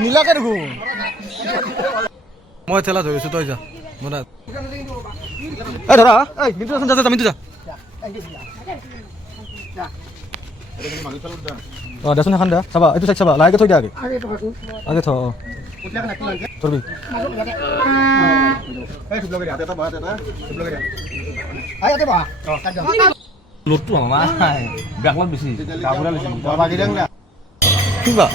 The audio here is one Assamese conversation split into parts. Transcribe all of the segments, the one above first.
নীলাকে দেখোন মই ঠেলা ধৰিছো তই যা মনা এই ধৰা এই মিন্টু যা যা মিন্টু যা দেচোন এখন দে চাবা এইটো চাই চাবা লাহেকে থৈ দিয়া আগে থ তোৰবি লোটটো আমাৰ বেকলত বেছি কিবা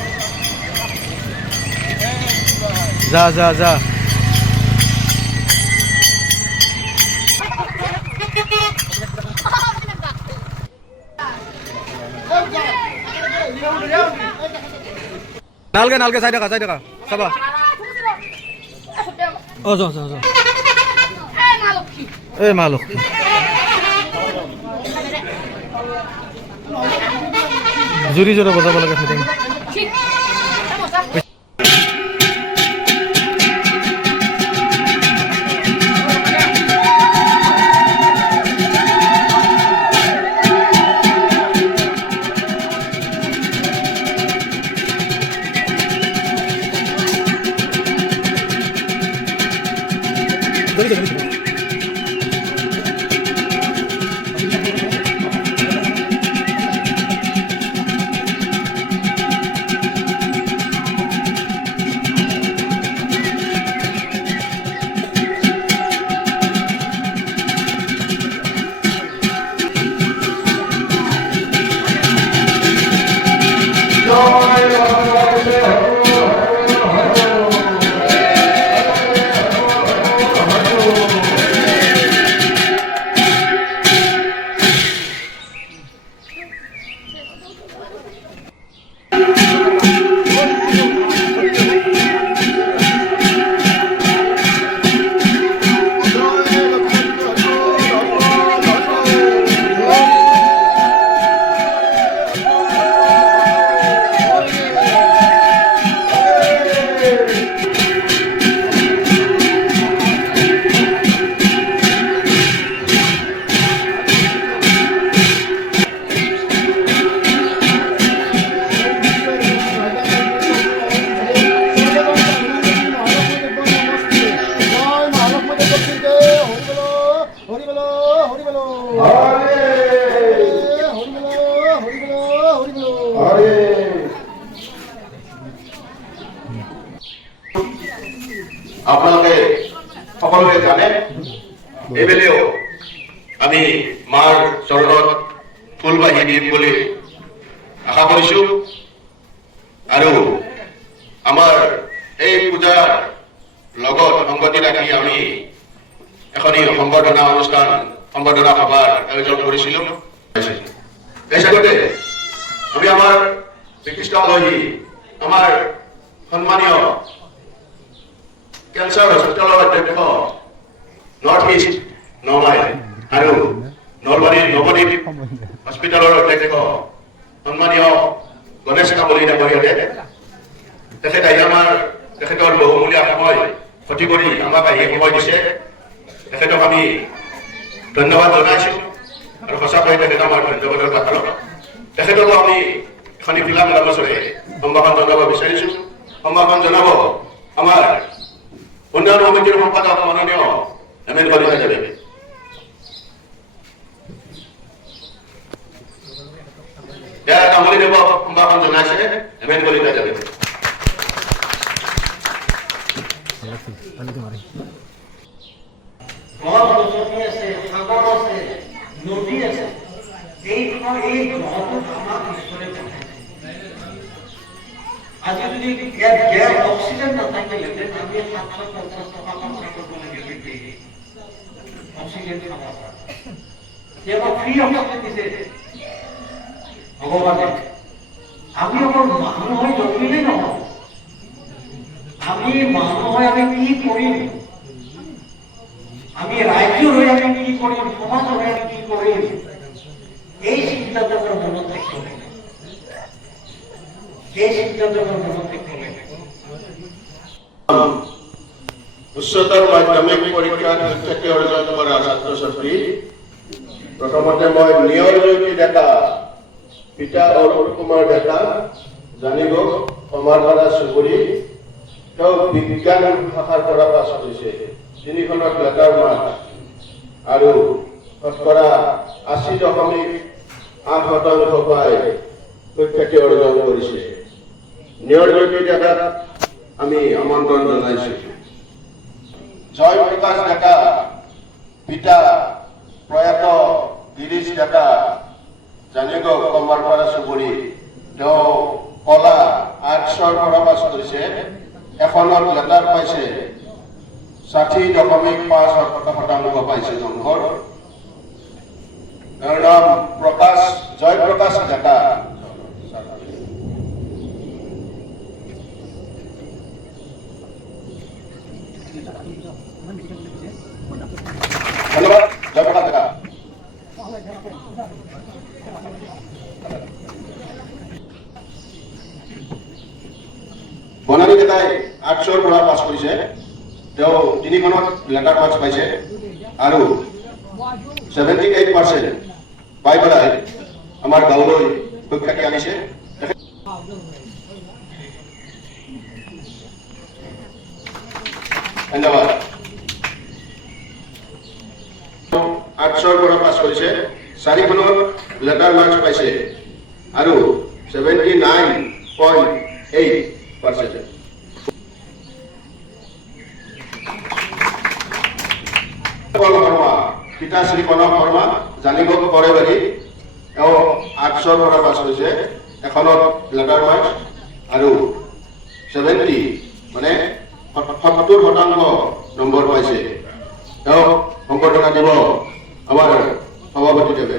যা যা যা নালগে নালগে চাই দেখা চাবা অ যা যা যা এ মা লক্ষ্মী জুৰি জোৰে বজাব লাগে ফিটিং আপোনালোকে সকলোৱে জানে এইবেলেও আমি মাৰ চৰণত ফুলবাহী দিম বুলি আশা কৰিছো আৰু আমাৰ এই পূজাৰ লগত সংগতি ৰাখি আমি এখনি সম্বৰ্ধনা অনুষ্ঠান সম্বৰ্ধনা সভাৰ আয়োজন কৰিছিলো এই সাথে আমি আমাৰ বিশিষ্ট আলহী আমাৰ সন্মানীয় ক্যান্সাৰ হসপিটালৰ অধ্যক্ষ নৰ্থ ইষ্ট নমাইল আৰু নলবাৰী নৱদ্বীপ হসপিটালৰ অধ্যক্ষ সন্মানীয় গণেশ কামলী ডাঙৰীয়াদেৱে তেখেত আহি তেখেতৰ বহুমূলীয়া সময় ক্ষতি কৰি আমাক আহি সময় দিছে তেখেতক আমি ধন্যবাদ জনাইছো আৰু সঁচাকৈ তেখেত আমাৰ ধন্যবাদৰ পাত্ৰ তেখেতকো আমি এখনি ফিল্ম গামোচৰে সম্ভাষণ জনাব বিচাৰিছো সম্ভাষণ জনাব আমাৰ উন্নয়ন সমিতিৰ সম্পাদক মাননীয় এম.এন. কলিতা দেৱে কামলী দেৱক সম্ভাষণ জনাইছে এম.এন. কলিতা দেৱে নদী আছে এই গ্ৰহটোত আমাক ঈশ্বৰে আজি যদি গ্যাস অক্সিজেন নাথাকিলেহেঁতেন আমি 750 টকা খৰচ কৰিব লাগিল অক্সিজেন খাব আমাক ফ্ৰী অক্সিজেন দিছে ভগৱানে আমি অকল মানুহ হৈ জন্মিলেই নহয় আমি মানুহ হৈ আমি কি কৰিম আমি ৰাজ্য হৈ আমি কি কৰিম সমাজ হৈ আমি কি কৰিম এই চিন্তাটো আমাৰ মনত থাকিব লাগে এই চিন্তাটো আমাৰ মনত থাকিব লাগে উচ্চতৰ মাধ্যমিক পৰীক্ষাত সুখ্যাতি অৰ্জন কৰা ছাত্ৰ ছাত্ৰী প্ৰথমতে মই নিয়ৰ জ্যোতি ডেকা পিতা অৰুণ কুমাৰ ডেকা জানিব কমাৰপাৰা চুবুৰী তেওঁ বিজ্ঞান শাখাৰ পৰা পাছ কৰিছে 3খনত লেটাৰ মাৰ্ক আৰু শতকৰা 80.8% পাই সুখ্যাতি অৰ্জন কৰিছে। নিয়ৰজ্যোতি ডেকাক আমি আমন্ত্ৰণ জনাইছোঁ। জয়প্ৰকাশ ডেকা পিতা প্ৰয়াত গিৰিশ ডেকা জানিব কমাৰপাৰা চুবুৰী তেওঁ কলা আৰ্টছৰ পৰা পাছ কৰিছে। এখনত লেটাৰ পাইছে 60.5% পাইছে নম্বৰ। তেওঁৰ নাম জয়প্ৰকাশ ডেকা। ধন্যবাদ জয়প্ৰকাশ ডেকা। বনানী ডেকাই আৰ্টছৰ পৰা পাছ কৰিছে। তেওঁ 3খনত লেটাৰ মাৰ্কছ পাইছে আৰু 78% পাই পেলাই আমাৰ গাঁৱলৈ সুখ্যাতি আনিছে। ধন্যবাদ। আৰ্টছৰ পৰা পাছ কৰিছে 4খনত লেটাৰ মাৰ্কছ পাইছে আৰু 79.8%। পিতা শ্ৰী প্ৰণৱ শৰ্মা জানিব কৰেবাৰী তেওঁ আৰ্টছৰ পৰা পাছ কৰিছে। এখনত লেটাৰ মাৰ্কছ আৰু 70% নম্বৰ পাইছে। তেওঁ সম্বৰ্ধনা দিব আমাৰ সভাপতিদেৱে।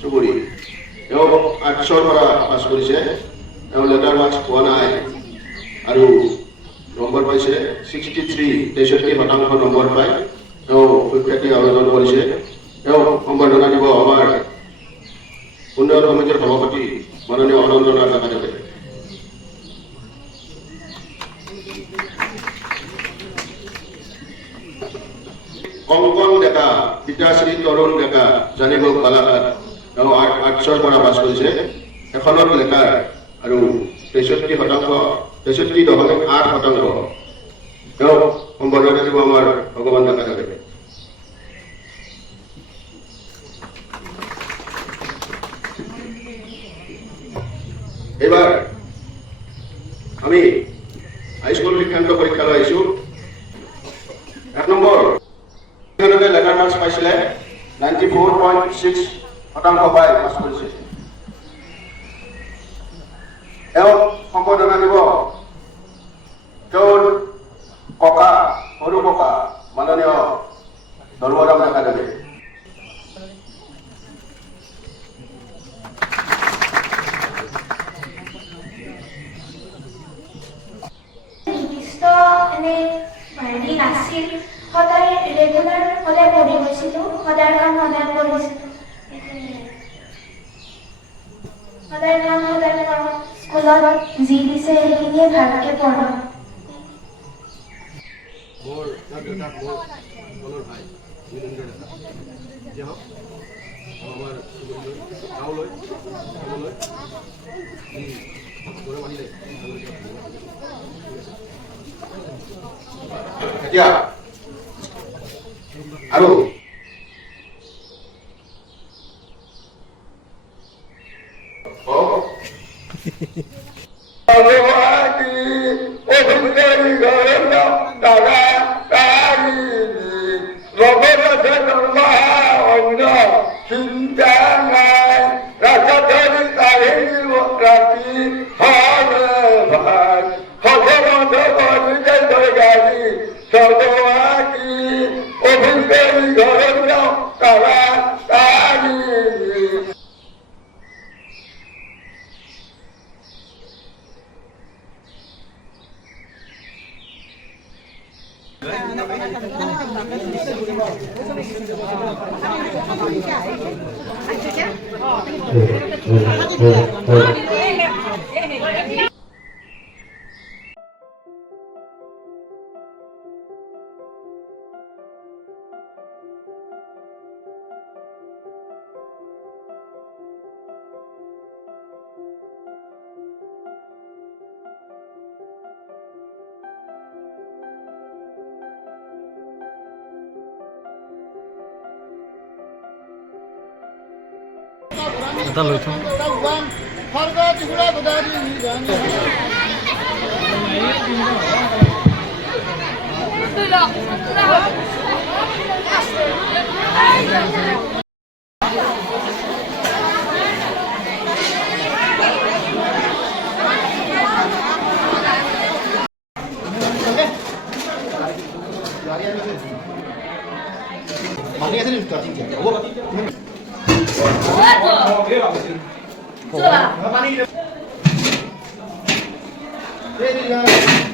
চুবুৰী তেওঁ আৰ্টছৰ পৰা পাছ কৰিছে। তেওঁ লেটাৰ মাৰ্কছ পোৱা নাই আৰু নম্বৰ পাইছে 63% নম্বৰ পাই তেওঁ সুখ্যাতি অৰ্জন কৰিছে। তেওঁ সম্বৰ্ধনা দিব আমাৰ উন্নয়ন সমিতিৰ সভাপতি মাননীয় অনন্তনাথ ডেকাদেৱে। কংকন ডেকা পিতাশ্ৰী তৰুণ ডেকা জানিব বালাঘাট তেওঁ আৰ্টছৰ পৰা পাছ কৰিছে। এখনত লেটাৰ আৰু 63.8%। তেওঁ সম্বৰ্ধনা দিব আমাৰ ভগৱান ডেকাদেৱে। এইবাৰ আমি হাইস্কুল শিক্ষান্ত পৰীক্ষালৈ আহিছো। 1 নম্বৰ লেটাৰ মাৰ্কছ পাইছিলে 94.6% পাই পাছ কৰিছে। তেওঁ সম্বৰ্ধনা দিব তেওঁৰ ককা সৰু ককা মাননীয় ধৰ্মৰাম ডেকাদেৱে। নাছিল সদায় ৰেগুলাৰ সদায় পঢ়ি গৈছিলোঁ। সদায় কাম সদায় পঢ়িছিলোঁ। সদায় কাম সদায় পঢ়ো। স্কুলত যি দিছে সেইখিনিয়ে ভালকে পঢ়ো। এতিয়া আৰু এটা লৈ থওঁ Ready,